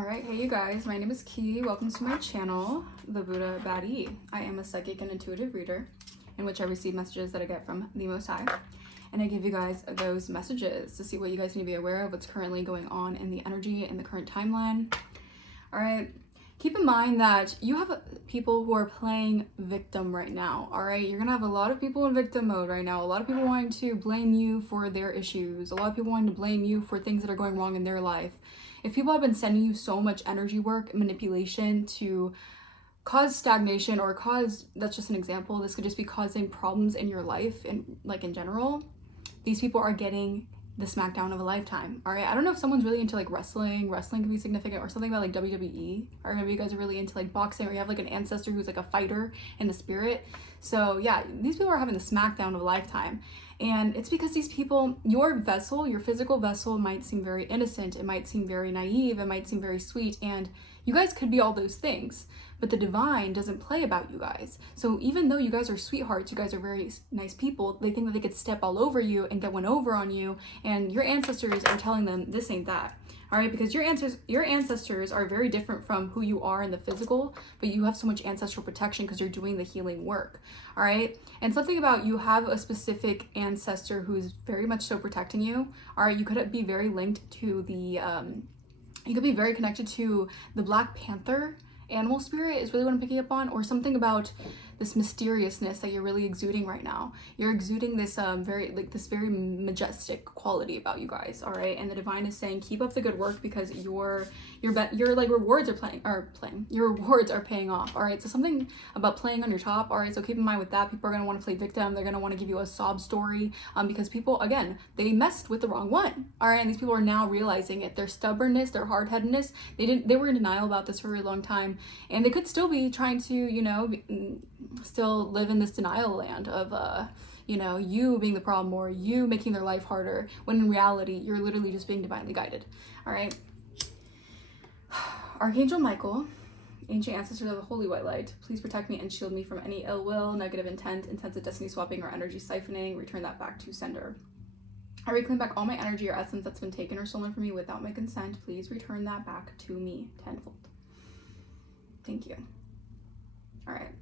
Alright, hey you guys, my name is Ki. Welcome to my channel, the Buddha Baddie. I am a psychic and intuitive reader in which I receive messages that I get from the Most High. And I give you guys those messages to see what you guys need to be aware of, what's currently going on in the energy in the current timeline. Alright, keep in mind that you have people who are playing victim right now. Alright, you're gonna have a lot of people in victim mode right now. A lot of people wanting to blame you for their issues. A lot of people wanting to blame you for things that are going wrong in their life. If people have been sending you so much energy work, manipulation to cause stagnation or cause, that's just an example, this could just be causing problems in your life and like in general, these people are getting the smackdown of a lifetime. All right, I don't know if someone's really into like wrestling can be significant, or something about like WWE, or maybe you guys are really into like boxing, or you have like an ancestor who's like a fighter in the spirit. So yeah, these people are having the smackdown of a lifetime. And it's because these people, your vessel, your physical vessel might seem very innocent, it might seem very naive, it might seem very sweet, and you guys could be all those things, but the divine doesn't play about you guys. So even though you guys are sweethearts, you guys are very nice people, they think that they could step all over you and get one over on you, and your ancestors are telling them this ain't that. All right, because your ancestors are very different from who you are in the physical, but you have so much ancestral protection because you're doing the healing work. All right, and something about you have a specific ancestor who's very much so protecting you. All right, you could be very linked to the you could be very connected to the Black Panther animal spirit is really what I'm picking up on, or something about this mysteriousness that you're really exuding right now. You're exuding this very majestic quality about you guys. All right, and the divine is saying keep up the good work because your like rewards are your rewards are paying off. All right, so something about playing on your top. All right, so keep in mind with that, people are going to want to play victim. They're going to want to give you a sob story because people, again, they messed with the wrong one. All right, and these people are now realizing it. Their stubbornness, their hard-headedness, they were in denial about this for a very long time, and they could still be trying to, you know, still live in this denial land of you know, you being the problem or you making their life harder, when in reality you're literally just being divinely guided. All right, Archangel Michael, ancient ancestors of the holy white light, please protect me and shield me from any ill will, negative intent, intensive destiny swapping, or energy siphoning. Return that back to sender. I reclaim back all my energy or essence that's been taken or stolen from me without my consent. Please return that back to me tenfold. Thank you. All right,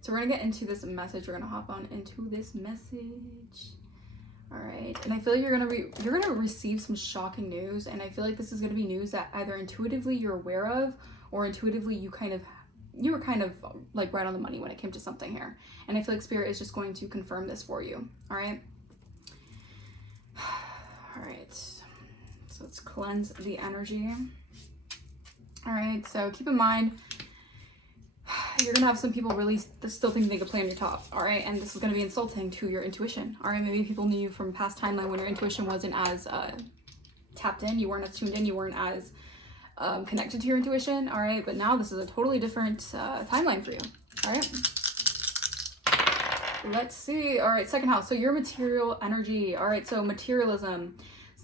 so we're gonna get into this message. We're gonna hop on into this message. All right, and I feel like you're gonna receive some shocking news, and I feel like this is gonna be news that either intuitively you're aware of, or intuitively you were kind of like right on the money when it came to something here. And I feel like Spirit is just going to confirm this for you. All right. All right. So let's cleanse the energy. All right. So keep in mind, you're gonna have some people really still think they could play on your top. All right, and this is gonna be insulting to your intuition. All right, maybe people knew you from past timeline when your intuition wasn't as tapped in, you weren't as tuned in, you weren't as connected to your intuition. All right, but now this is a totally different timeline for you. All right, let's see. All right, second house. So your material energy. All right, so materialism.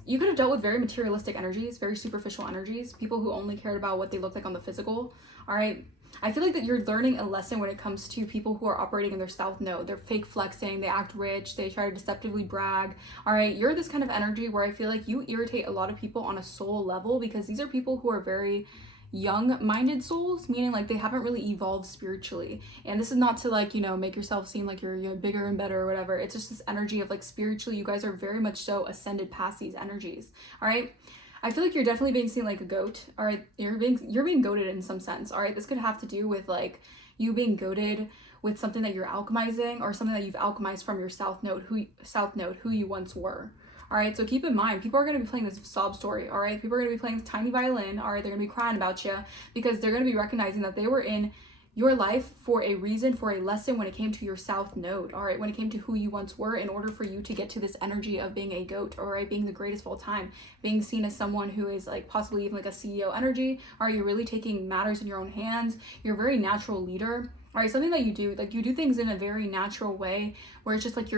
You could have dealt with very materialistic energies, very superficial energies, people who only cared about what they look like on the physical. All right, I feel like that you're learning a lesson when it comes to people who are operating in their south node. They're fake flexing, they act rich, they try to deceptively brag. All right, you're this kind of energy where I feel like you irritate a lot of people on a soul level, because these are people who are very young-minded souls, meaning like they haven't really evolved spiritually. And this is not to like, you know, make yourself seem like you're bigger and better or whatever. It's just this energy of like spiritually, you guys are very much so ascended past these energies. All right, I feel like you're definitely being seen like a goat. All right, you're being goated in some sense. All right, this could have to do with like you being goated with something that you're alchemizing, or something that you've alchemized from your south node, who you once were. All right, so keep in mind, people are going to be playing this sob story. All right, people are going to be playing this tiny violin. All right, they're going to be crying about you because they're going to be recognizing that they were in your life for a reason, for a lesson when it came to your south node. All right, when it came to who you once were, in order for you to get to this energy of being a goat, or right, being the greatest of all time, being seen as someone who is like possibly even like a CEO energy. Are you really taking matters in your own hands? You're a very natural leader. All right, something that you do, like you do things in a very natural way where it's just like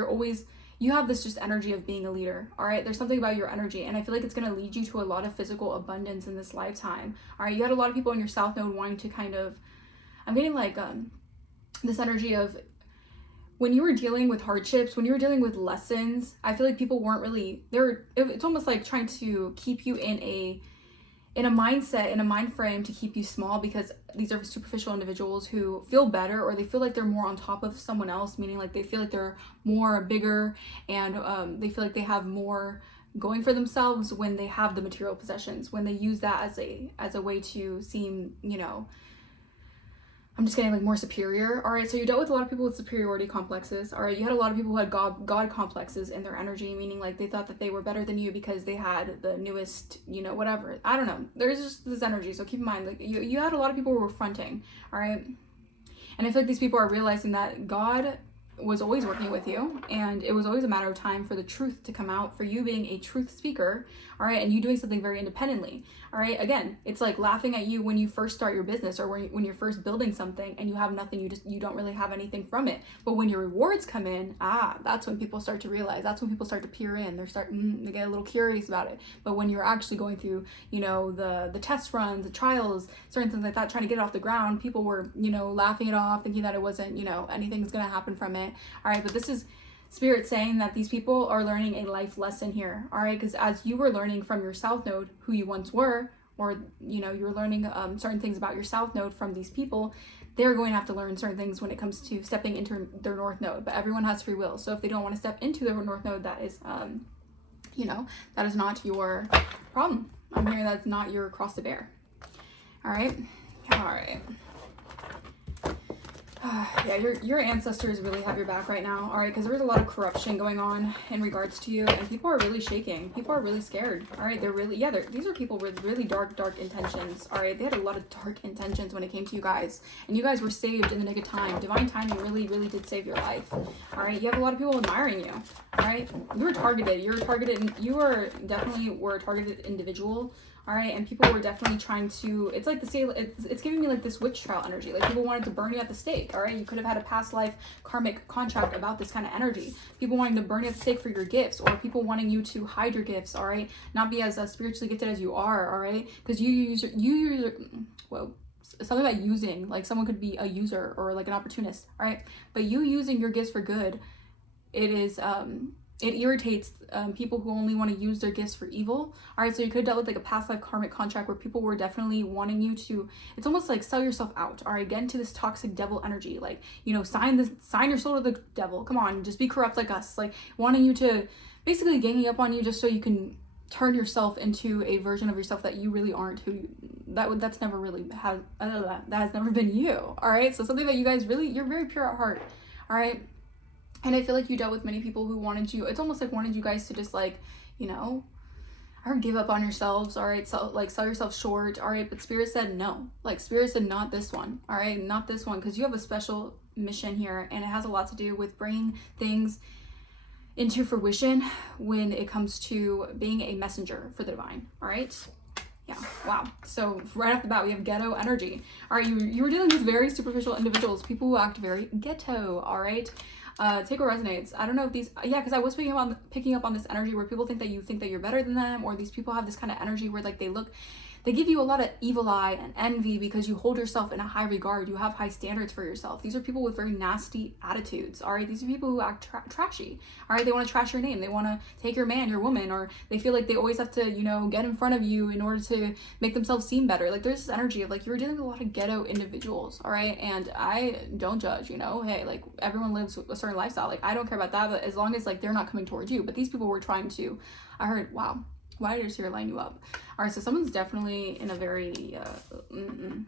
you have this just energy of being a leader. All right, there's something about your energy, and I feel like it's going to lead you to a lot of physical abundance in this lifetime. All right, you had a lot of people in your south node wanting to kind of, I'm getting like this energy of when you were dealing with hardships, when you were dealing with lessons, I feel like people weren't really there. It's almost like trying to keep you in in a mindset, in a mind frame to keep you small, because these are superficial individuals who feel better, or they feel like they're more on top of someone else, meaning like they feel like they're more bigger, and they feel like they have more going for themselves when they have the material possessions, when they use that as a way to seem, you know, I'm just getting like more superior. All right, so you dealt with a lot of people with superiority complexes. All right, you had a lot of people who had God complexes in their energy, meaning like they thought that they were better than you because they had the newest, you know, whatever. I don't know. There's just this energy, so keep in mind, like you had a lot of people who were fronting. All right, and I feel like these people are realizing that God was always working with you, and it was always a matter of time for the truth to come out, for you being a truth speaker, all right, and you doing something very independently. All right, again, it's like laughing at you when you first start your business, or when you're first building something and you have nothing, you don't really have anything from it. But when your rewards come in, that's when people start to realize, that's when people start to peer in, they get a little curious about it. But when you're actually going through, you know, the test runs, the trials, certain things like that, trying to get it off the ground, people were, you know, laughing it off, thinking that it wasn't, you know, anything's gonna happen from it. All right, but this is Spirit saying that these people are learning a life lesson here. All right, because as you were learning from your South Node, who you once were, or, you know, you're learning certain things about your South Node from these people, they're going to have to learn certain things when it comes to stepping into their North Node. But everyone has free will, so if they don't want to step into their North Node, that is, you know, that is not your problem. I'm hearing that's not your cross to bear. All right, all right. Yeah, your ancestors really have your back right now, all right, because there's a lot of corruption going on in regards to you, and people are really shaking. People are really scared, all right? They're really, yeah, these are people with really dark intentions, all right? They had a lot of dark intentions when it came to you guys, and you guys were saved in the nick of time. Divine timing really did save your life, all right? You have a lot of people admiring you, all right? You were targeted. You were definitely a targeted individual, all right, and people were definitely trying to, it's like it's giving me like this witch trial energy, like people wanted to burn you at the stake, all right? You could have had a past life karmic contract about this kind of energy. People wanting to burn you at the stake for your gifts, or people wanting you to hide your gifts, all right? Not be as spiritually gifted as you are, all right? Because you use well, something about using, like someone could be a user or like an opportunist, all right? But you using your gifts for good, it is, it irritates people who only want to use their gifts for evil. All right, so you could have dealt with like a past life karmic contract where people were definitely wanting you to, it's almost like sell yourself out, all right, get into this toxic devil energy, like, you know, sign your soul to the devil, come on, just be corrupt like us, like wanting you to, basically ganging up on you just so you can turn yourself into a version of yourself that you really aren't, that's never really, that has never been you, all right? So something that you guys really, you're very pure at heart, all right? And I feel like you dealt with many people who wanted you, it's almost like wanted you guys to just like, you know, or give up on yourselves, all right? So like sell yourself short, all right? But Spirit said no. Like Spirit said not this one, all right? Not this one, because you have a special mission here, and it has a lot to do with bringing things into fruition when it comes to being a messenger for the divine, all right? Yeah, wow. So right off the bat, we have ghetto energy. All right, you were dealing with very superficial individuals, people who act very ghetto, all right? Take what resonates. I don't know if these, yeah, because I was picking up on this energy where people think that you're better than them, or these people have this kind of energy where like they give you a lot of evil eye and envy because you hold yourself in a high regard. You have high standards for yourself. These are people with very nasty attitudes, all right? These are people who act trashy, all right? They want to trash your name. They want to take your man, your woman, or they feel like they always have to, you know, get in front of you in order to make themselves seem better. Like there's this energy of like, you're dealing with a lot of ghetto individuals, all right? And I don't judge, you know, hey, like everyone lives a certain lifestyle. Like I don't care about that, but as long as like they're not coming towards you. But these people were trying to, I heard, wow, why did your spirit line you up? All right, so someone's definitely in a very,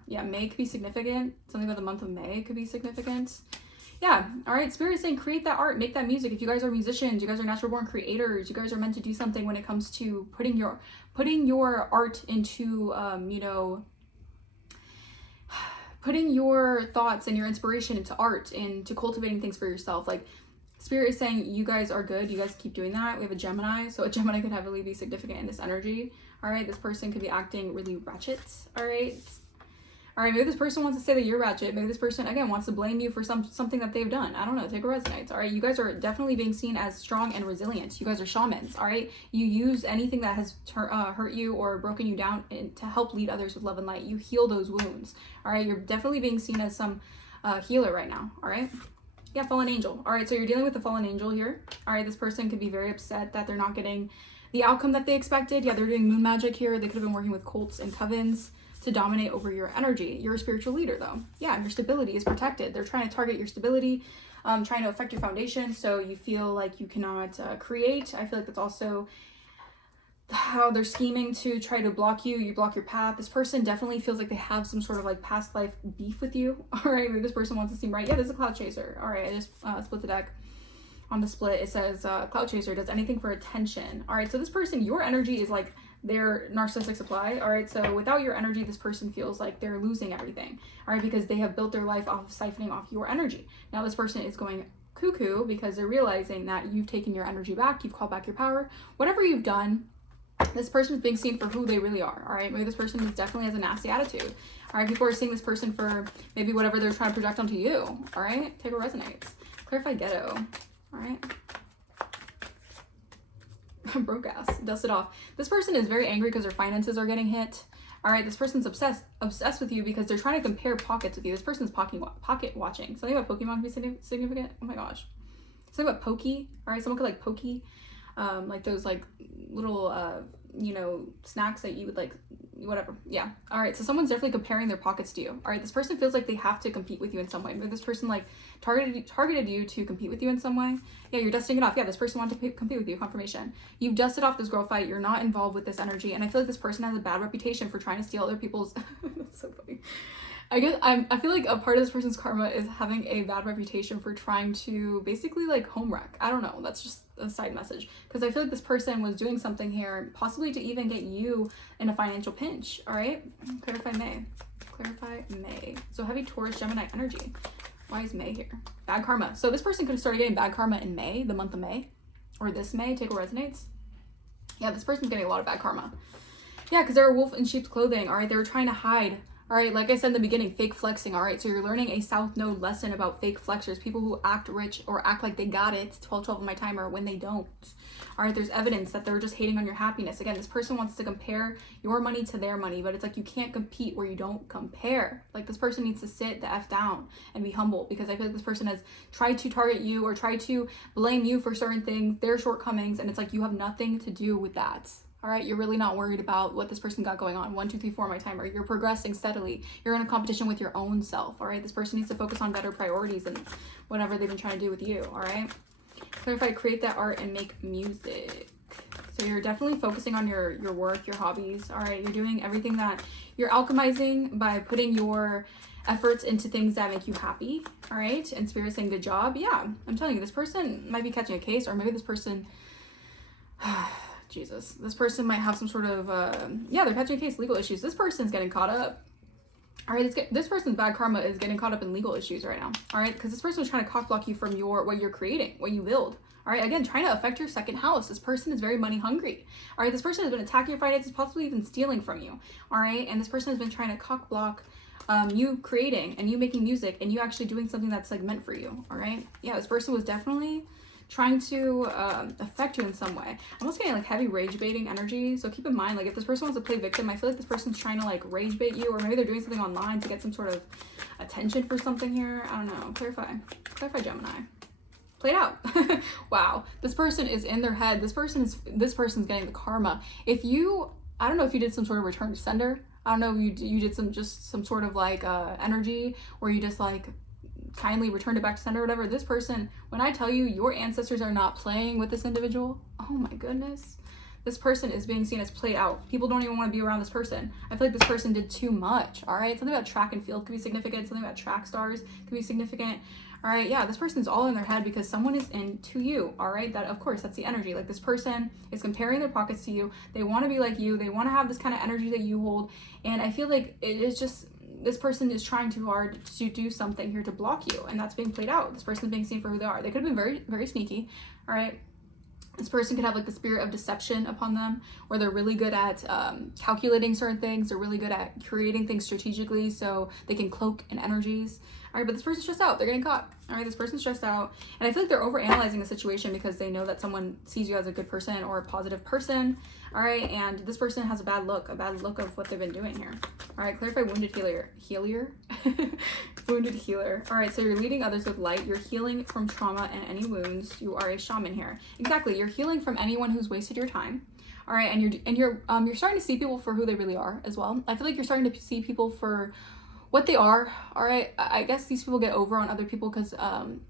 yeah, May could be significant. Something about the month of May could be significant. Yeah, all right, Spirit is saying create that art, make that music. If you guys are musicians, you guys are natural born creators, you guys are meant to do something when it comes to putting your art into, you know, putting your thoughts and your inspiration into art, into cultivating things for yourself. Like Spirit is saying you guys are good. You guys keep doing that. We have a Gemini, so a Gemini could heavily be significant in this energy. All right, this person could be acting really ratchet. All right, maybe this person wants to say that you're ratchet. Maybe this person again wants to blame you for something that they've done. I don't know. Take what resonates. All right, you guys are definitely being seen as strong and resilient. You guys are shamans. All right, you use anything that has hurt you or broken you down to help lead others with love and light. You heal those wounds. All right, you're definitely being seen as some healer right now. All right. Yeah, fallen angel. All right, so you're dealing with the fallen angel here. All right, this person could be very upset that they're not getting the outcome that they expected. Yeah, they're doing moon magic here. They could have been working with cults and covens to dominate over your energy. You're a spiritual leader though. Yeah, your stability is protected. They're trying to target your stability, trying to affect your foundation, so you feel like you cannot create. I feel like that's also how they're scheming to try to block you. You block your path. This person definitely feels like they have some sort of like past life beef with you. All right, maybe this person wants to seem right. Yeah, this is a cloud chaser. All right, I just split the deck. On the split, it says cloud chaser does anything for attention. All right, so this person, your energy is like their narcissistic supply. All right, so without your energy, this person feels like they're losing everything. All right, because they have built their life off of siphoning off your energy. Now this person is going cuckoo because they're realizing that you've taken your energy back, you've called back your power. Whatever you've done, this person is being seen for who they really are. All right, maybe this person is definitely has a nasty attitude. All right, people are seeing this person for maybe whatever they're trying to project onto you. All right, take what resonates. Clarify ghetto. All right. Broke ass. Dust it off. This person is very angry because their finances are getting hit. All right, this person's obsessed with you because they're trying to compare pockets with you. This person's pocket watching. Something about Pokemon could be significant. Oh my gosh. Something about Pokey. All right, someone could like Pokey. Like those like little you know, snacks that you would like, whatever. Yeah. All right, so someone's definitely comparing their pockets to you. All right, this person feels like they have to compete with you in some way. Maybe this person like targeted you to compete with you in some way. Yeah, you're dusting it off. Yeah, this person wanted to compete with you. Confirmation. You've dusted off this girl fight. You're not involved with this energy, and I feel like this person has a bad reputation for trying to steal other people's that's so funny. I guess I feel like a part of this person's karma is having a bad reputation for trying to basically like home wreck. I don't know. That's just a side message, because I feel like this person was doing something here, possibly to even get you in a financial pinch. All right. Clarify May. Clarify May. So heavy Taurus, Gemini energy. Why is May here? Bad karma. So this person could have started getting bad karma in May, the month of May, or this May. Take what resonates. Yeah, this person's getting a lot of bad karma. Yeah, because they're a wolf in sheep's clothing. All right. They were trying to hide. All right, like I said in the beginning, fake flexing. All right, so you're learning a South Node lesson about fake flexers, people who act rich or act like they got it, 1212 on my timer, when they don't. All right, there's evidence that they're just hating on your happiness. Again, this person wants to compare your money to their money, but it's like you can't compete where you don't compare. Like this person needs to sit the F down and be humble, because I feel like this person has tried to target you or tried to blame you for certain things, their shortcomings, and it's like you have nothing to do with that. All right, you're really not worried about what this person got going on. 1, 2, 3, 4, my timer. You're progressing steadily. You're in a competition with your own self. All right, this person needs to focus on better priorities and whatever they've been trying to do with you. All right, clarify, create that art and make music. So you're definitely focusing on your work, your hobbies. All right, you're doing everything that you're alchemizing by putting your efforts into things that make you happy. All right, and Spirit saying good job. Yeah, I'm telling you, this person might be catching a case, or maybe this person Jesus, this person might have some sort of yeah, they're catching a case, legal issues. This person's getting caught up. All right, this person's bad karma is getting caught up in legal issues right now. All right, because this person was trying to cock block you from what you're creating, what you build. All right, again, trying to affect your second house. This person is very money hungry. All right, this person has been attacking your finances, possibly even stealing from you. All right, and this person has been trying to cock block you creating and you making music and you actually doing something that's like meant for you. All right, yeah, this person was definitely trying to affect you in some way. I'm almost getting like heavy rage baiting energy, so keep in mind, like if this person wants to play victim, I feel like this person's trying to like rage bait you, or maybe they're doing something online to get some sort of attention for something here. I don't know. Clarify Gemini. Played out. Wow, this person is in their head. This person's getting the karma. If you, I don't know if you did some sort of return to sender. I don't know if you did some sort of like energy where you just like kindly returned it back to sender or whatever. This person, when I tell you your ancestors are not playing with this individual, oh my goodness, this person is being seen as played out. People don't even want to be around this person. I feel like this person did too much. All right, something about track and field could be significant. Something about track stars could be significant. All right, yeah, this person's all in their head because someone is into you. All right, that of course, that's the energy. Like this person is comparing their pockets to you. They want to be like you. They want to have this kind of energy that you hold. And I feel like it is just, this person is trying too hard to do something here to block you, and that's being played out. This person is being seen for who they are. They could have been very, very sneaky. All right. This person could have like the spirit of deception upon them, where they're really good at calculating certain things. They're really good at creating things strategically so they can cloak in energies. All right, but this person's stressed out. They're getting caught. All right, this person's stressed out. And I feel like they're overanalyzing the situation because they know that someone sees you as a good person or a positive person. All right, and this person has a bad look of what they've been doing here. All right, clarify wounded healer. Wounded healer. All right, so you're leading others with light. You're healing from trauma and any wounds. You are a shaman here. Exactly. You're healing from anyone who's wasted your time. All right, and you're starting to see people for who they really are as well. I feel like you're starting to see people for what they are. All right, I guess these people get over on other people because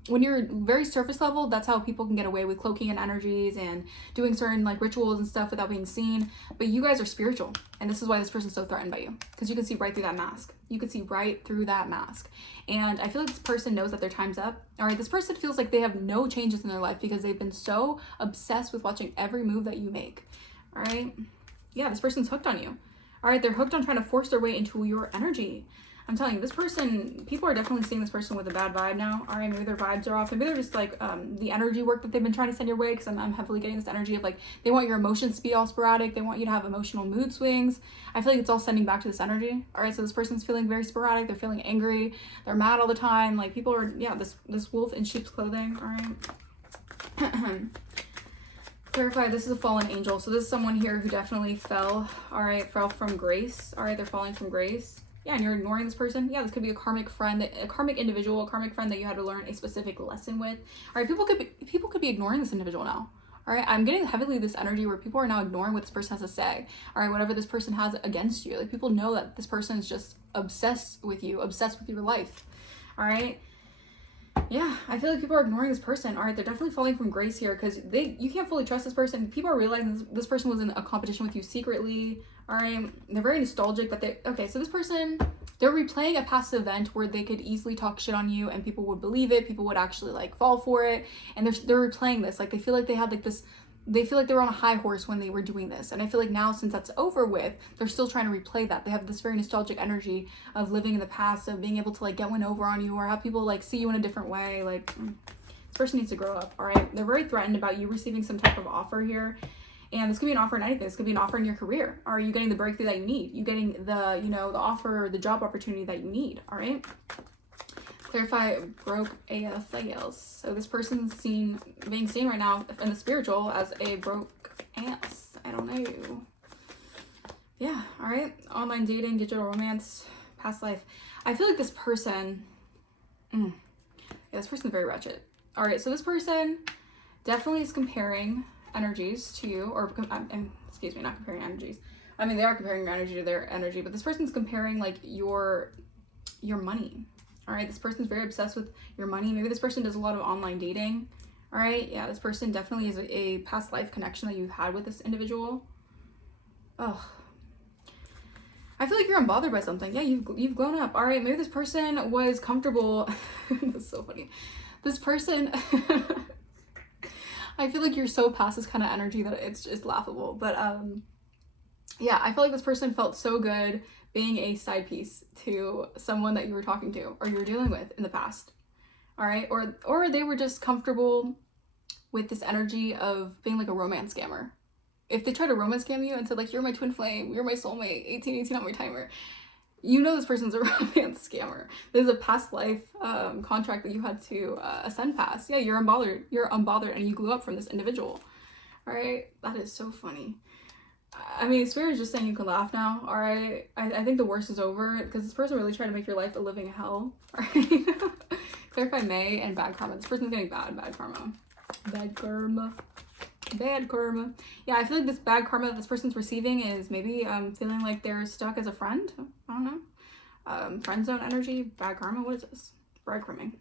when you're very surface level, that's how people can get away with cloaking in energies and doing certain like rituals and stuff without being seen. But you guys are spiritual, and this is why this person's so threatened by you, because you can see right through that mask. You can see right through that mask. And I feel like this person knows that their time's up. All right, this person feels like they have no changes in their life because they've been so obsessed with watching every move that you make. All right, yeah, this person's hooked on you. All right, they're hooked on trying to force their way into your energy. I'm telling you, this person, people are definitely seeing this person with a bad vibe now. All right, maybe their vibes are off. Maybe they're just like the energy work that they've been trying to send your way, because I'm heavily getting this energy of like they want your emotions to be all sporadic. They want you to have emotional mood swings. I feel like it's all sending back to this energy. All right, so this person's feeling very sporadic. They're feeling angry. They're mad all the time. Like people are, yeah, this wolf in sheep's clothing. All right. Clarify, this is a fallen angel. So this is someone here who definitely fell. All right, fell from grace. All right, they're falling from grace. Yeah, and you're ignoring this person. Yeah, this could be a karmic friend, a karmic individual, a karmic friend that you had to learn a specific lesson with. All right, people could be ignoring this individual now. All right, I'm getting heavily this energy where people are now ignoring what this person has to say. All right, whatever this person has against you. Like people know that this person is just obsessed with you, obsessed with your life. All right. Yeah, I feel like people are ignoring this person. All right, they're definitely falling from grace here because you can't fully trust this person. People are realizing this person was in a competition with you secretly. All right, they're very nostalgic, but okay, so this person, they're replaying a past event where they could easily talk shit on you and people would believe it. People would actually like fall for it, and they're replaying this. Like they feel like they had like this. They feel like they were on a high horse when they were doing this. And I feel like now, since that's over with, they're still trying to replay that. They have this very nostalgic energy of living in the past, of being able to like get one over on you or have people like see you in a different way. Like this person needs to grow up. All right. They're very threatened about you receiving some type of offer here. And this could be an offer in anything. This could be an offer in your career. Are you getting the breakthrough that you need? You getting the, the offer, the job opportunity that you need. All right. Clarify broke AF fails. So this person's being seen right now in the spiritual as a broke ass. I don't know. Yeah, all right. Online dating, digital romance, past life. I feel like this person, yeah, this person's very wretched. All right, so this person definitely is comparing energies to you, or excuse me, not comparing energies. I mean, they are comparing your energy to their energy, but this person's comparing like your money. All right, this person's very obsessed with your money. Maybe this person does a lot of online dating. All right, yeah, this person definitely is a past life connection that you've had with this individual. Oh, I feel like you're unbothered by something. Yeah, you've grown up. All right, maybe this person was comfortable. That's so funny. This person, I feel like you're so past this kind of energy that it's just laughable. But yeah, I feel like this person felt so good being a side piece to someone that you were talking to or you were dealing with in the past. All right, or they were just comfortable with this energy of being like a romance scammer. If they try to romance scam you and said like, you're my twin flame, you're my soulmate, 1818 on my timer, you know this person's a romance scammer. There's a past life contract that you had to ascend past. Yeah, you're unbothered and you grew up from this individual. All right, that is so funny. I mean, Spirit is just saying you can laugh now, all right? I think the worst is over because this person really tried to make your life a living hell, all right? Clarify May and bad karma. This person's getting bad karma. Bad karma. Bad karma. Yeah, I feel like this bad karma that this person's receiving is maybe feeling like they're stuck as a friend. I don't know. Friend zone energy, bad karma. What is this? Breadcrumbing.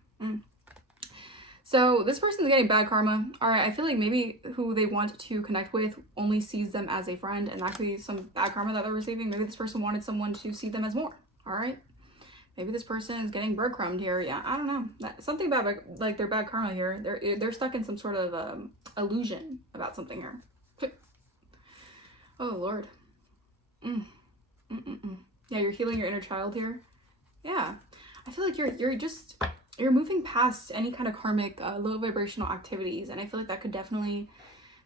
So this person's getting bad karma. All right, I feel like maybe who they want to connect with only sees them as a friend, and that could be some bad karma that they're receiving. Maybe this person wanted someone to see them as more. All right, maybe this person is getting breadcrumbed here. Yeah, I don't know. Something about like their bad karma here. They're stuck in some sort of illusion about something here. Oh Lord. Yeah, you're healing your inner child here. Yeah, I feel like you're moving past any kind of karmic low vibrational activities, and I feel like that could definitely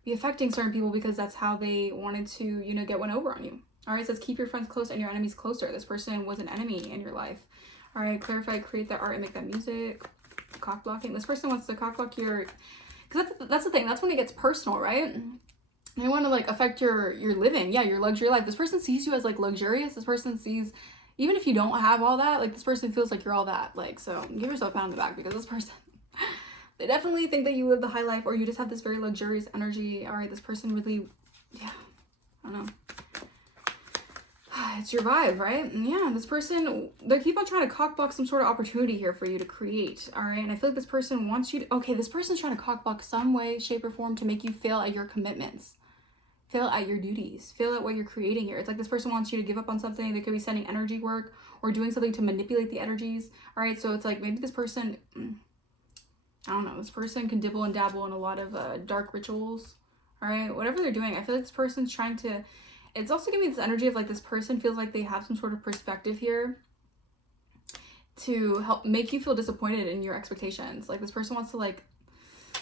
be affecting certain people because that's how they wanted to get one over on you. All right, it says keep your friends close and your enemies closer. This person was an enemy in your life. All right, clarify, create that art and make that music. Cock blocking. This person wants to cock block your, because that's the thing, that's when it gets personal, right? They want to like affect your living, yeah, your luxury life. This person sees you as like luxurious. This person sees even if you don't have all that, like this person feels like you're all that. Like, so give yourself a pat on the back, because this person, they definitely think that you live the high life, or you just have this very luxurious energy. All right, this person really, yeah, I don't know. It's your vibe, right? And yeah, this person, they keep on trying to cockblock some sort of opportunity here for you to create, all right? And I feel like this person wants you to, okay, this person's trying to cockblock some way, shape, or form to make you fail at your commitments, fail at your duties, fail at what you're creating here. It's like this person wants you to give up on something. They could be sending energy work or doing something to manipulate the energies, all right? So it's like maybe this person, I don't know, this person can dibble and dabble in a lot of dark rituals, all right? Whatever they're doing, I feel like this person's trying to, it's also giving me this energy of like this person feels like they have some sort of perspective here to help make you feel disappointed in your expectations. Like this person wants to like,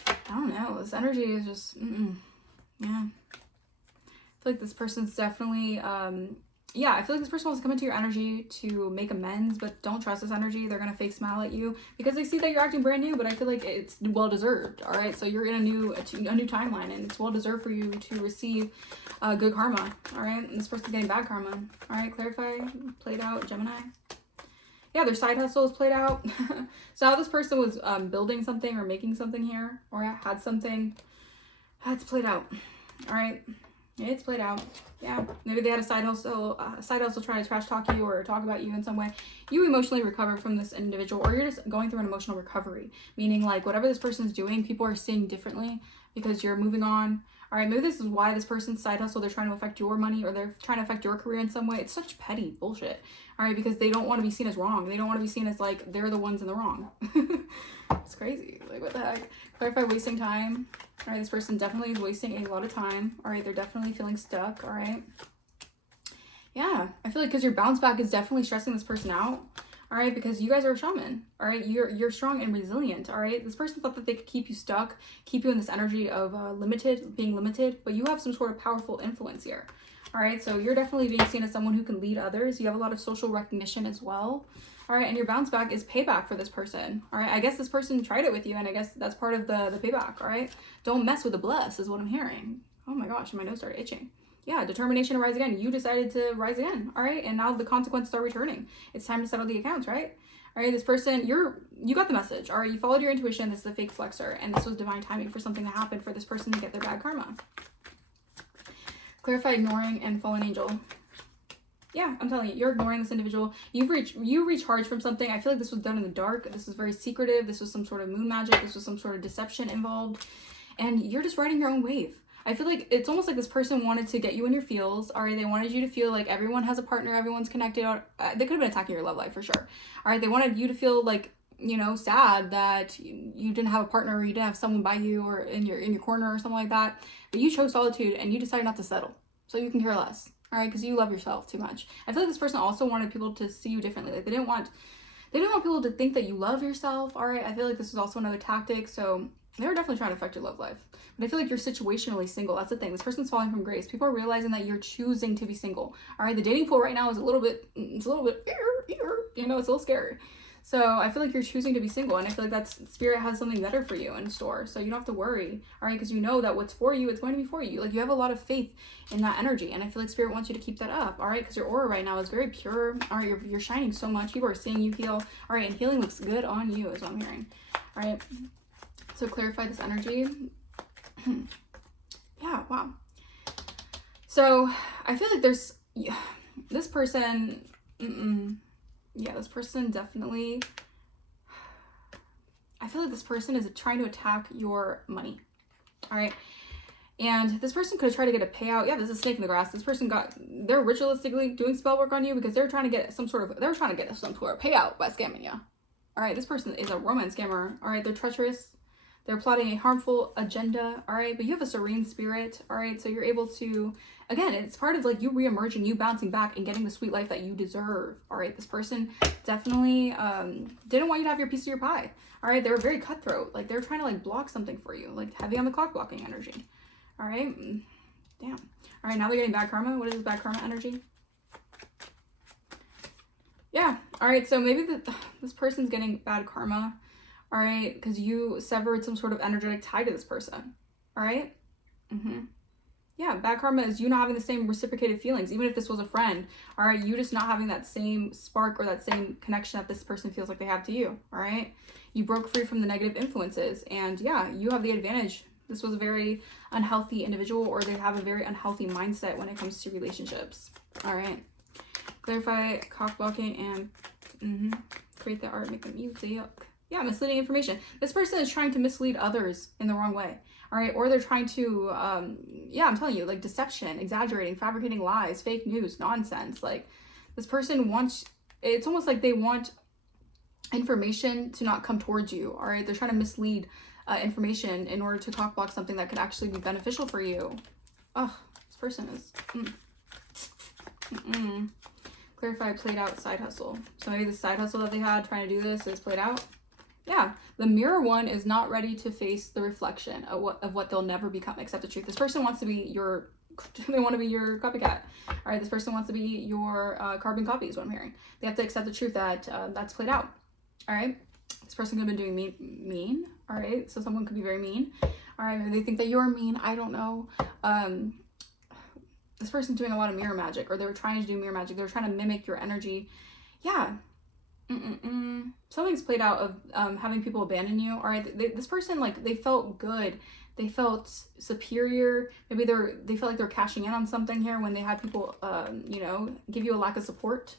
I don't know, this energy is just, yeah. I feel like this person's definitely, yeah, I feel like this person wants to come into your energy to make amends, but don't trust this energy. They're going to fake smile at you because they see that you're acting brand new, but I feel like it's well-deserved, all right? So you're in a new timeline, and it's well-deserved for you to receive good karma, all right? And this person's getting bad karma, all right? Clarify, played out, Gemini. Yeah, their side hustle is played out. So how this person was building something or making something here, or had something, it's played out, all right? It's played out. Yeah, maybe they had a side hustle try to trash talk you or talk about you in some way. You emotionally recover from this individual, or you're just going through an emotional recovery, meaning like whatever this person's doing, people are seeing differently because you're moving on. All right, maybe this is why this person's side hustle, they're trying to affect your money, or they're trying to affect your career in some way. It's such petty bullshit, all right, because they don't want to be seen as wrong. They don't want to be seen as like they're the ones in the wrong. It's crazy. Like, what the heck? Clarify wasting time. All right, this person definitely is wasting a lot of time. All right, they're definitely feeling stuck. All right. Yeah, I feel like because your bounce back is definitely stressing this person out. All right, because you guys are a shaman. All right, you're strong and resilient. All right, this person thought that they could keep you stuck, keep you in this energy of being limited, but you have some sort of powerful influence here. All right, so you're definitely being seen as someone who can lead others. You have a lot of social recognition as well. All right, and your bounce back is payback for this person. All right, I guess this person tried it with you, and I guess that's part of the payback. All right, don't mess with the bless is what I'm hearing. Oh my gosh, my nose started itching. Yeah, determination to rise again. You decided to rise again. All right, and now the consequences are returning. It's time to settle the accounts, right? All right, this person, you got the message. All right, you followed your intuition. This is a fake flexor, and this was divine timing for something to happen for this person to get their bad karma. Clarify ignoring and fallen angel. Yeah, I'm telling you, you're ignoring this individual. You recharged from something. I feel like this was done in the dark. This was very secretive. This was some sort of moon magic. This was some sort of deception involved. And you're just riding your own wave. I feel like it's almost like this person wanted to get you in your feels. All right, they wanted you to feel like everyone has a partner, everyone's connected. They could have been attacking your love life for sure. All right, they wanted you to feel like, you know, sad that you didn't have a partner, or you didn't have someone by you or in your corner or something like that. But you chose solitude and you decided not to settle. So you can care less. All right, because you love yourself too much. I feel like this person also wanted people to see you differently. Like they didn't want people to think that you love yourself. All right, I feel like this is also another tactic. So they were definitely trying to affect your love life. But I feel like you're situationally single. That's the thing. This person's falling from grace. People are realizing that you're choosing to be single. All right, the dating pool right now is a little bit, you know, it's a little scary. So I feel like you're choosing to be single, and I feel like that spirit has something better for you in store. So you don't have to worry, all right? Because you know that what's for you, it's going to be for you. Like you have a lot of faith in that energy, and I feel like spirit wants you to keep that up, all right? Because your aura right now is very pure. All right, you're shining so much. People are seeing you heal, all right? And healing looks good on you, is what I'm hearing, all right? So clarify this energy. Yeah, wow. So I feel like there's this person. Yeah, this person definitely, I feel like this person is trying to attack your money, all right? And this person could have tried to get a payout. Yeah, there's a snake in the grass. This person they're ritualistically doing spell work on you because they're trying to get some sort of payout by scamming you. All right, this person is a romance scammer. All right, they're treacherous. They're plotting a harmful agenda, all right? But you have a serene spirit, all right? So you're able to, again, it's part of like you reemerging, you bouncing back and getting the sweet life that you deserve, all right? This person definitely didn't want you to have your piece of your pie, all right? They were very cutthroat. Like they're trying to like block something for you, like heavy on the clock blocking energy, all right? Damn. All right, now they're getting bad karma. What is this bad karma energy? Yeah, all right, so maybe this person's getting bad karma, all right, because you severed some sort of energetic tie to this person, all right? Yeah, bad karma is you not having the same reciprocated feelings, even if this was a friend, all right? You just not having that same spark or that same connection that this person feels like they have to you, all right? You broke free from the negative influences, and yeah, you have the advantage. This was a very unhealthy individual, or they have a very unhealthy mindset when it comes to relationships, all right? Clarify, cock blocking, and create the art, make them music. Yeah, misleading information. This person is trying to mislead others in the wrong way. All right, or they're trying to, yeah, I'm telling you, like deception, exaggerating, fabricating lies, fake news, nonsense. Like this person wants, it's almost like they want information to not come towards you. All right, they're trying to mislead information in order to cock block something that could actually be beneficial for you. Oh, this person is, Clarify, played out, side hustle. So maybe the side hustle that they had trying to do this is played out. Yeah, the mirror one is not ready to face the reflection of what they'll never become, accept the truth. This person wants to be your, they want to be your copycat. All right, this person wants to be your carbon copy is what I'm hearing. They have to accept the truth that that's played out. All right, this person could have been doing mean. All right, so someone could be very mean. All right, maybe they think that you're mean. I don't know. This person's doing a lot of mirror magic, or they were trying to do mirror magic. They were trying to mimic your energy. Yeah. Something's played out of having people abandon you. All right, this person, like, they felt good, they felt superior. Maybe they felt like they're cashing in on something here when they had people you know, give you a lack of support.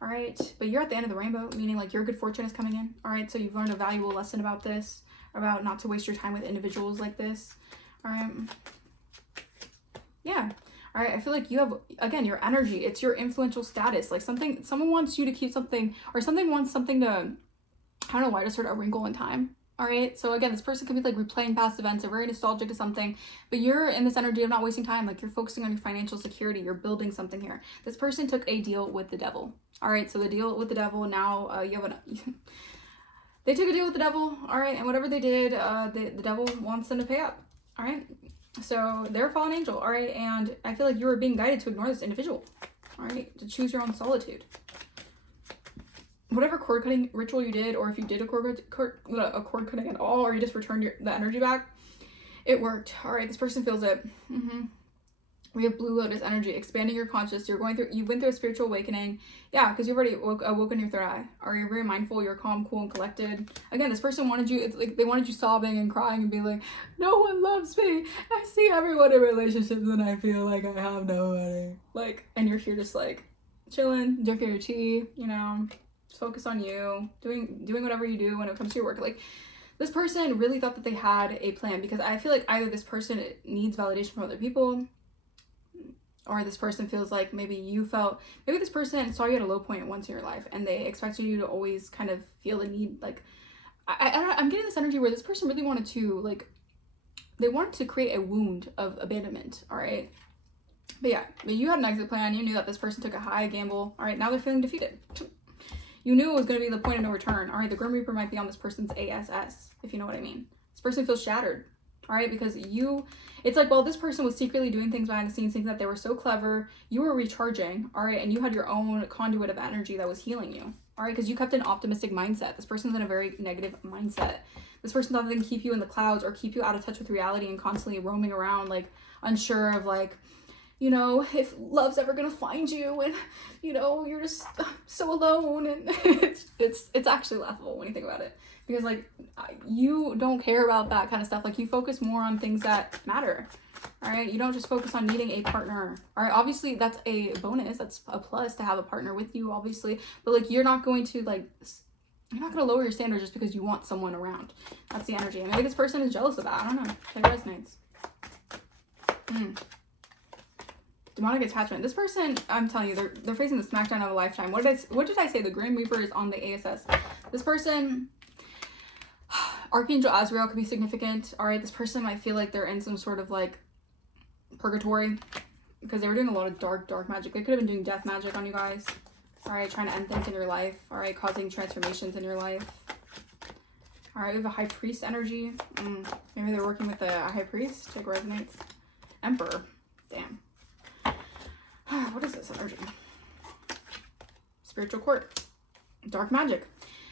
All right, but you're at the end of the rainbow, meaning like your good fortune is coming in. All right, so you've learned a valuable lesson about this, about not to waste your time with individuals like this. All right, yeah. All right, I feel like you have, again, your energy. It's your influential status. Like someone wants you to keep something, or something wants something to, I don't know why, to sort of a wrinkle in time. All right, so again, this person could be like replaying past events. They're very nostalgic to something, but you're in this energy of not wasting time. Like you're focusing on your financial security. You're building something here. This person took a deal with the devil. All right, so the deal with the devil, now you have they took a deal with the devil. All right, and whatever they did, the devil wants them to pay up. All right. So they're a fallen angel, all right? And I feel like you are being guided to ignore this individual, all right? To choose your own solitude. Whatever cord cutting ritual you did, or if you did a cord cutting at all, or you just returned the energy back, it worked, all right? This person feels it. We have Blue Lotus energy, expanding your conscious. You went through a spiritual awakening. Yeah, because you've already awoken your third eye. Or you're very mindful, you're calm, cool, and collected. Again, this person wanted you, it's like they wanted you sobbing and crying and being like, no one loves me. I see everyone in relationships and I feel like I have nobody. Like, and you're here just like chilling, drinking your tea, you know, just focus on you, doing whatever you do when it comes to your work. Like, this person really thought that they had a plan, because I feel like either this person needs validation from other people, or this person feels like maybe this person saw you at a low point once in your life and they expected you to always kind of feel the need. Like, I'm getting this energy where this person really wanted to, like, they wanted to create a wound of abandonment, all right? But yeah, but you had an exit plan. You knew that this person took a high gamble. All right, now they're feeling defeated. You knew it was going to be the point of no return. All right, the Grim Reaper might be on this person's ASS, if you know what I mean. This person feels shattered. All right, because it's like, well, this person was secretly doing things behind the scenes, thinking that they were so clever. You were recharging, all right, and you had your own conduit of energy that was healing you, all right, because you kept an optimistic mindset. This person's in a very negative mindset. This person thought they can keep you in the clouds or keep you out of touch with reality and constantly roaming around, like, unsure of, like, you know, if love's ever gonna find you, and, you know, you're just so alone, and it's actually laughable when you think about it. Because, like, you don't care about that kind of stuff. Like, you focus more on things that matter, all right? You don't just focus on needing a partner, all right? Obviously, that's a bonus. That's a plus to have a partner with you, obviously. But, like, you're not going to, like, you're not going to lower your standards just because you want someone around. That's the energy. And maybe this person is jealous of that. I don't know. It resonates. Demonic attachment. This person, I'm telling you, they're facing the smackdown of a lifetime. What did I say? The Grim Reaper is on the ASS. This person... Archangel Azrael could be significant. All right, this person might feel like they're in some sort of like purgatory because they were doing a lot of dark magic. They could have been doing death magic on you guys. All right, trying to end things in your life. All right, causing transformations in your life. All right, we have a High Priest energy. Maybe they're working with a High Priest. It resonates. Emperor. Damn. What is this energy? Spiritual Court. Dark magic.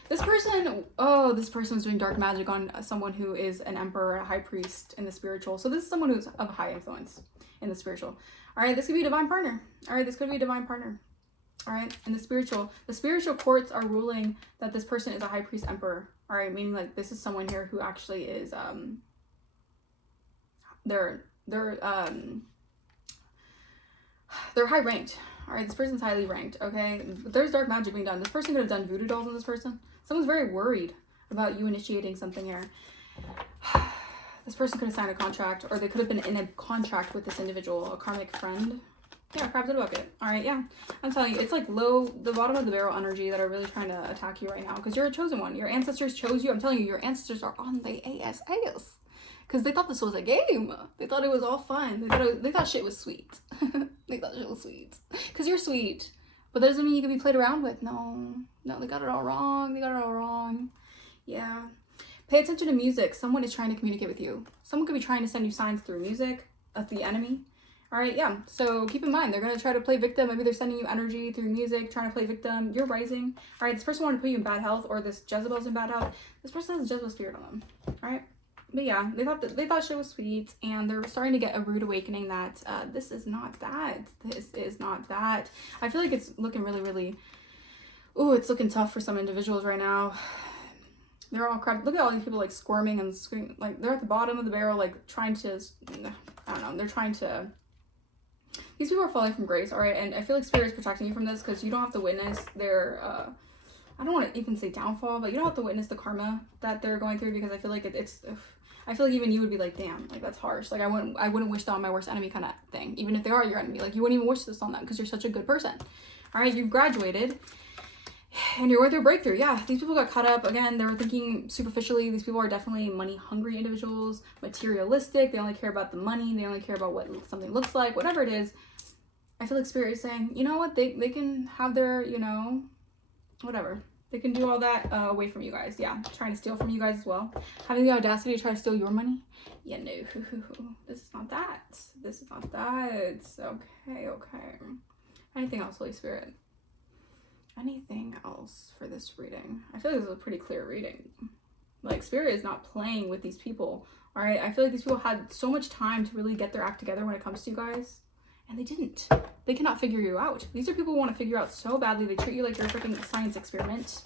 This person, oh, this person was doing dark magic on someone who is an emperor, a high priest in the spiritual. So this is someone who's of high influence in the spiritual. All right, this could be a divine partner. All right, this could be a divine partner. All right, and the spiritual courts are ruling that this person is a high priest emperor. All right, meaning like this is someone here who actually is they're high ranked. All right, this person's highly ranked. Okay, but there's dark magic being done. This person could have done voodoo dolls on this person. Someone's very worried about you initiating something here. This person could have signed a contract, or they could have been in a contract with this individual, a karmic friend. Yeah, crabs in a bucket. All right, yeah. I'm telling you, it's like the bottom of the barrel energy that are really trying to attack you right now, because you're a chosen one. Your ancestors chose you. I'm telling you, your ancestors are on the ass. Because they thought this was a game. They thought it was all fun. They thought shit was sweet. They thought shit was sweet. Because you're sweet. But that doesn't mean you can be played around with. No, they got it all wrong. Yeah. Pay attention to music. Someone is trying to communicate with you. Someone could be trying to send you signs through music of the enemy. All right, yeah. So keep in mind, they're going to try to play victim. Maybe they're sending you energy through music, trying to play victim. You're rising. All right, this person wanted to put you in bad health, or this Jezebel's in bad health. This person has a Jezebel spirit on them. All right. But yeah, they thought shit was sweet, and they're starting to get a rude awakening that this is not that. This is not that. I feel like it's looking really, ooh, it's looking tough for some individuals right now. They're all crap. Look at all these people like squirming and screaming. Like they're at the bottom of the barrel, like trying to, I don't know, they're trying to, these people are falling from grace, all right? And I feel like Spirit is protecting you from this, because you don't have to witness their, I don't want to even say downfall, but you don't have to witness the karma that they're going through, because I feel like I feel like even you would be like, damn, like that's harsh. Like I wouldn't wish that on my worst enemy kind of thing, even if they are your enemy. Like you wouldn't even wish this on them, because you're such a good person. All right, you've graduated and you're going through a breakthrough. Yeah, these people got caught up. Again, they were thinking superficially. These people are definitely money hungry individuals, materialistic. They only care about the money. They only care about what something looks like, whatever it is. I feel like Spirit is saying, you know what, they can have their, you know, whatever. They can do all that away from you guys. Yeah, trying to steal from you guys as well. Having the audacity to try to steal your money. Yeah, no, this is not that. This is not that. Okay. Anything else, Holy Spirit? Anything else for this reading? I feel like this is a pretty clear reading. Like, Spirit is not playing with these people. All right, I feel like these people had so much time to really get their act together when it comes to you guys. And they didn't. They cannot figure you out. These are people who want to figure out so badly. They treat you like you're a freaking science experiment.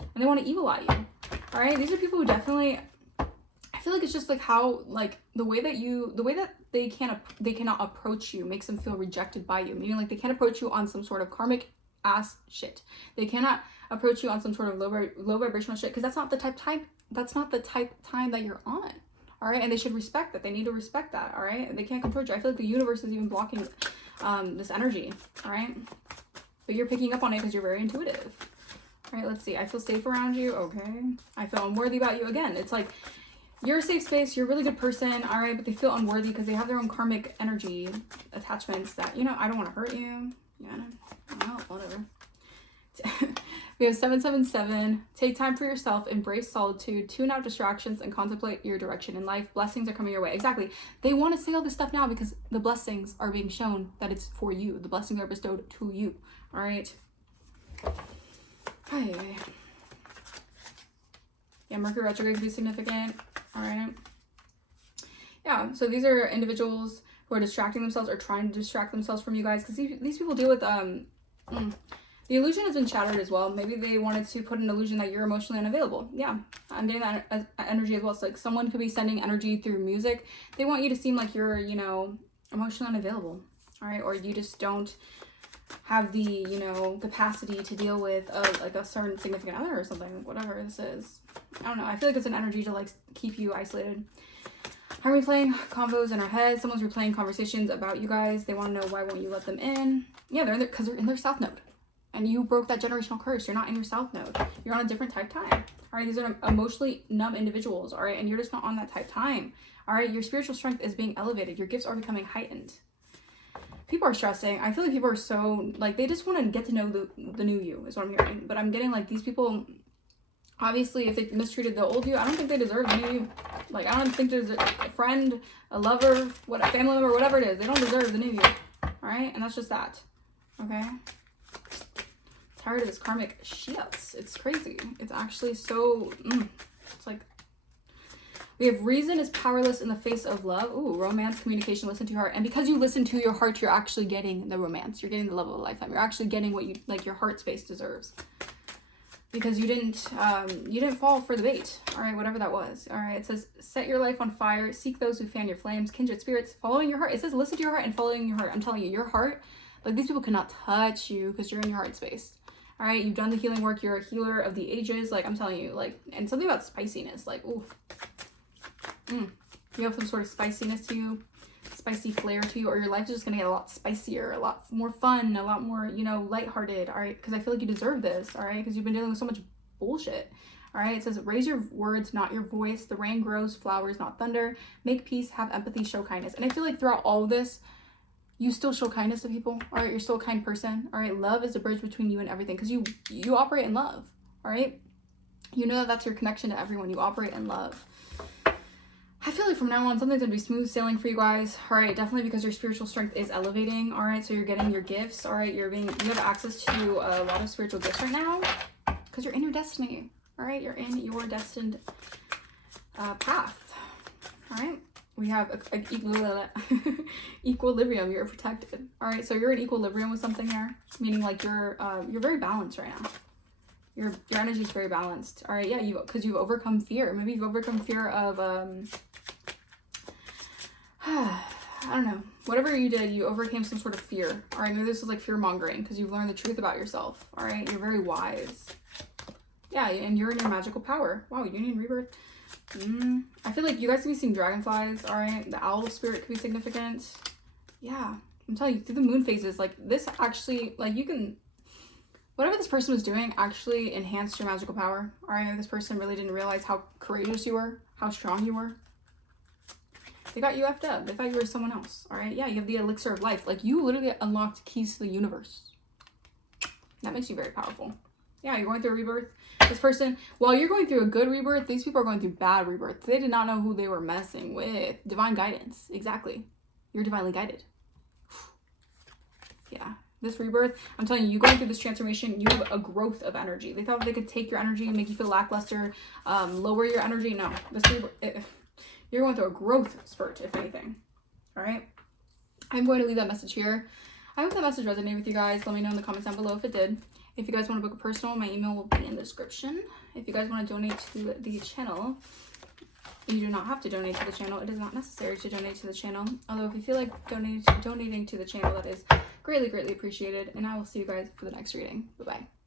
And they want to evil eye you. All right? These are people who definitely, I feel like it's just like how, like, the way that they cannot approach you makes them feel rejected by you. Meaning like they can't approach you on some sort of karmic ass shit. They cannot approach you on some sort of low vibrational shit, because that's not the type time that you're on. All right, and they should respect that. They need to respect that. All right, they can't control you. I feel like the universe is even blocking this energy. All right, but you're picking up on it because you're very intuitive. All right, let's see. I feel safe around you. Okay, I feel unworthy about you. Again, it's like you're a safe space. You're a really good person. All right, but they feel unworthy because they have their own karmic energy attachments that, you know, I don't want to hurt you. Yeah, no, whatever. We have 777. Take time for yourself, embrace solitude, tune out distractions, and contemplate your direction in life. Blessings are coming your way. Exactly. They want to say all this stuff now because the blessings are being shown that it's for you. The blessings are bestowed to you. All right. Hi. Yeah, Mercury retrograde could be significant. All right. Yeah, so these are individuals who are distracting themselves or trying to distract themselves from you guys, because these people deal with the illusion has been shattered as well. Maybe they wanted to put an illusion that you're emotionally unavailable. Yeah, I'm getting that energy as well. So like someone could be sending energy through music. They want you to seem like you're, you know, emotionally unavailable. All right, or you just don't have the, you know, capacity to deal with like a certain significant other or something, whatever this is. I don't know. I feel like it's an energy to like keep you isolated. I'm replaying convos in our heads. Someone's replaying conversations about you guys. They want to know why won't you let them in. Yeah, because they're in their south node. And you broke that generational curse. You're not in your south node. You're on a different type time. All right, these are emotionally numb individuals. All right, and you're just not on that type time. All right, your spiritual strength is being elevated. Your gifts are becoming heightened. People are stressing. I feel like people are so, like, they just want to get to know the new you is what I'm hearing. But I'm getting, like, these people, obviously, if they mistreated the old you, I don't think they deserve the new you. Like, I don't think there's a friend, a lover, a family member, whatever it is. They don't deserve the new you. All right, and that's just that. Okay. Tired of this karmic shit. It's crazy. It's actually so, it's like, we have reason is powerless in the face of love. Ooh, romance, communication, listen to your heart. And because you listen to your heart, you're actually getting the romance. You're getting the love of a lifetime. You're actually getting what you, like, your heart space deserves. Because you didn't fall for the bait. All right, whatever that was. All right, it says, set your life on fire. Seek those who fan your flames. Kindred spirits, following your heart. It says, listen to your heart and following your heart. I'm telling you, your heart, like, these people cannot touch you because you're in your heart space. All right, you've done the healing work. You're a healer of the ages. Like, I'm telling you, like, and something about spiciness. Like, ooh. You have some sort of spiciness to you, spicy flair to you, or your life is just gonna get a lot spicier, a lot more fun, a lot more, you know, lighthearted. All right, because I feel like you deserve this. All right, because you've been dealing with so much bullshit. All right, it says, raise your words, not your voice. The rain grows flowers, not thunder. Make peace, have empathy, show kindness. And I feel like throughout all of this, you still show kindness to people. All right, you're still a kind person. All right, love is a bridge between you and everything, because you operate in love. All right, you know that that's your connection to everyone. You operate in love. I feel like from now on, something's gonna be smooth sailing for you guys. All right, definitely, because your spiritual strength is elevating. All right, so you're getting your gifts. All right, you have access to a lot of spiritual gifts right now because you're in your destiny. All right, you're in your destined path. All right, we have equilibrium. You're protected. All right, so you're in equilibrium with something here, meaning like you're very balanced right now. Your energy is very balanced. All right, yeah, because you've overcome fear. Maybe you've overcome fear of I don't know, whatever you did, you overcame some sort of fear. All right, maybe this was like fear mongering because you've learned the truth about yourself. All right, you're very wise. Yeah, and you're in your magical power. Wow, union rebirth. I feel like you guys could be seeing dragonflies. All right, the owl spirit could be significant. Yeah, I'm telling you, through the moon phases, like this actually, like you can, whatever this person was doing actually enhanced your magical power. All right, this person really didn't realize how courageous you were, how strong you were. They got you effed up. They thought you were someone else. All right, yeah, you have the elixir of life. Like, you literally unlocked keys to the universe. That makes you very powerful. Yeah, you're going through a rebirth. This person, while you're going through a good rebirth, these people are going through bad rebirth. They did not know who they were messing with. Divine guidance. Exactly. You're divinely guided. Yeah. This rebirth, I'm telling you, going through this transformation, you have a growth of energy. They thought they could take your energy and make you feel lackluster, lower your energy. No. This rebirth, you're going through a growth spurt, if anything. All right. I'm going to leave that message here. I hope that message resonated with you guys. Let me know in the comments down below if it did. If you guys want to book a personal, my email will be in the description. If you guys want to donate to the channel, you do not have to donate to the channel. It is not necessary to donate to the channel. Although if you feel like donating to the channel, that is greatly, greatly appreciated. And I will see you guys for the next reading. Bye-bye.